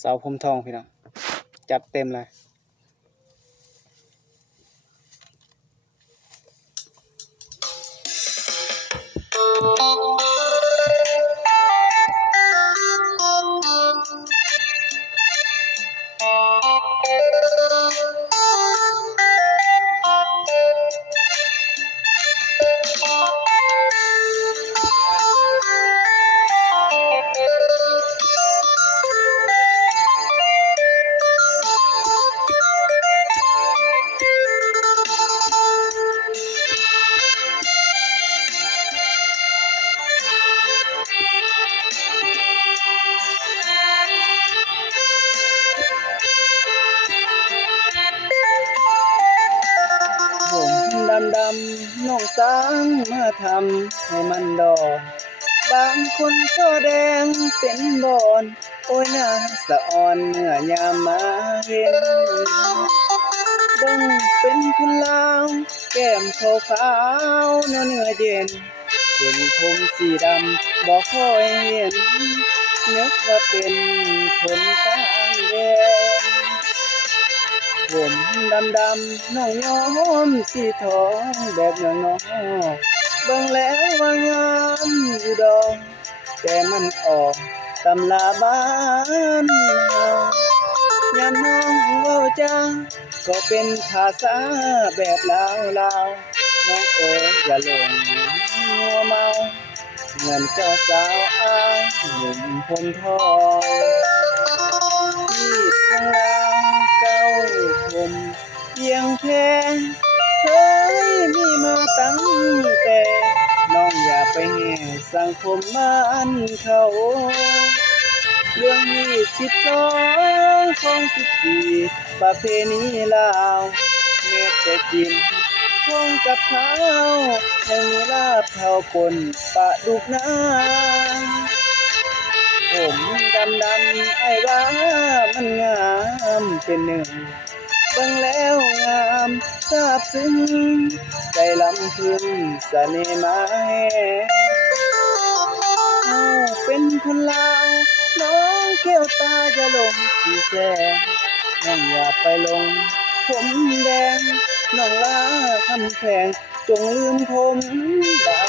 สาวผมทองพี่น้องจัดเต็มเลยผมดำน้องสางมาทำให้มันดอนบางคนก็แดงเป็นบอนโอ้ยน่าสะอ่อนเมื่อยามมาเห็นเบิ่งเป็นคนลาวแก้มขาวๆเนื้อเย็นเส้นผมสีดำบ่ค่อยเห็นนึกว่าเป็นคนต่างแดนผมดำน้องย้อมสีทองแบบเมืองนอกเบิ่งแล้วว่างามอยู่ดอกแต่มันออกตำลาบ้านเฮายามน้องเว้าจาก็เป็นภาษาแบบลาวน้องเอ๋ยอย่าหลงมัวเมาเหมือนเจ้าสาวอายหนุ่มผมทองที่ของลาวเก่าผมเพียงแค่เคยมีมาตั้งแต่น้องอย่าไปแห่สังคมบ้านเขาเรื่อง22ของ14ประเพณีลาวแม้แต่กินของกับข้าวยังมีลาบเท่าปนปลาดุกนาผมดำไอ้ว่ามันงามเป็นหนึ่งเบิ่งแล้วงามซาบซึ้งใจลำพึงเสน่ห์มาแห่เป็นคนลาวน้องแก้วตาอย่าหลงสีแสงน้องอย่าไปหลงผมแดงน้องลาคำแพงจงลืมผมดา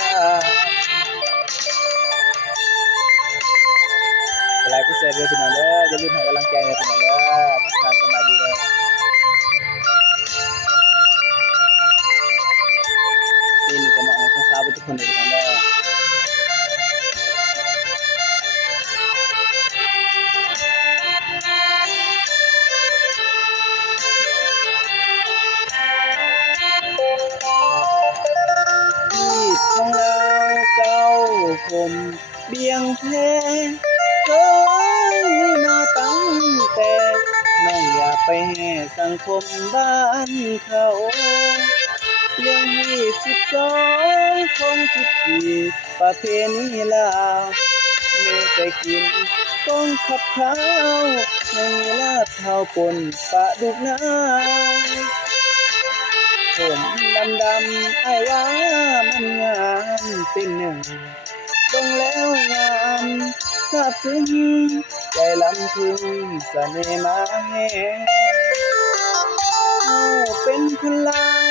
ไลค์ผู้แชร์ด้วยพี่น้องเด้ออย่าลืมให้กำลังใจนะพี่น้องเด้อทุกท่านสบายดีเด้อปีนี้ก็เหมาะกับสาวๆทุกคนเลยพี่น้องเด้อที่ของเราเก่าผมเบี่ยงแพ้เคยมีมาตั้งแต่น้องอย่าไปแห่สังคมบ้านเขาเรื่อง22ของ14ประเพณีลาวมีแต่กินก้องขับข้าวยังมีลาบเท่าปนปลาดุกนาผมไอ้ว่ามันงามเป็นหนึ่งเบิ่งแล้วงามซาบซึ้งใจลำพึงเสน่ห์มาแห่เป็นคนลาว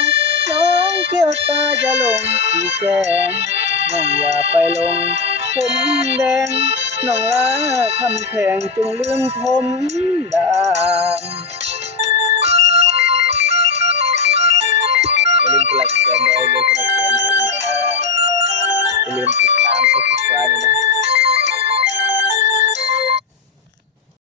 น้องแก้วตาอย่าหลงสีแสงน้องอย่าไปหลงผมแดงน้องลาคำแพงจงลืมผมดานอย่าลืมกดไลค์กดแชร์ด้วยเลยกดไลค์กดแชร์ด้วยนะอย่าลืมติดตาม Subscribe ด้วยนะ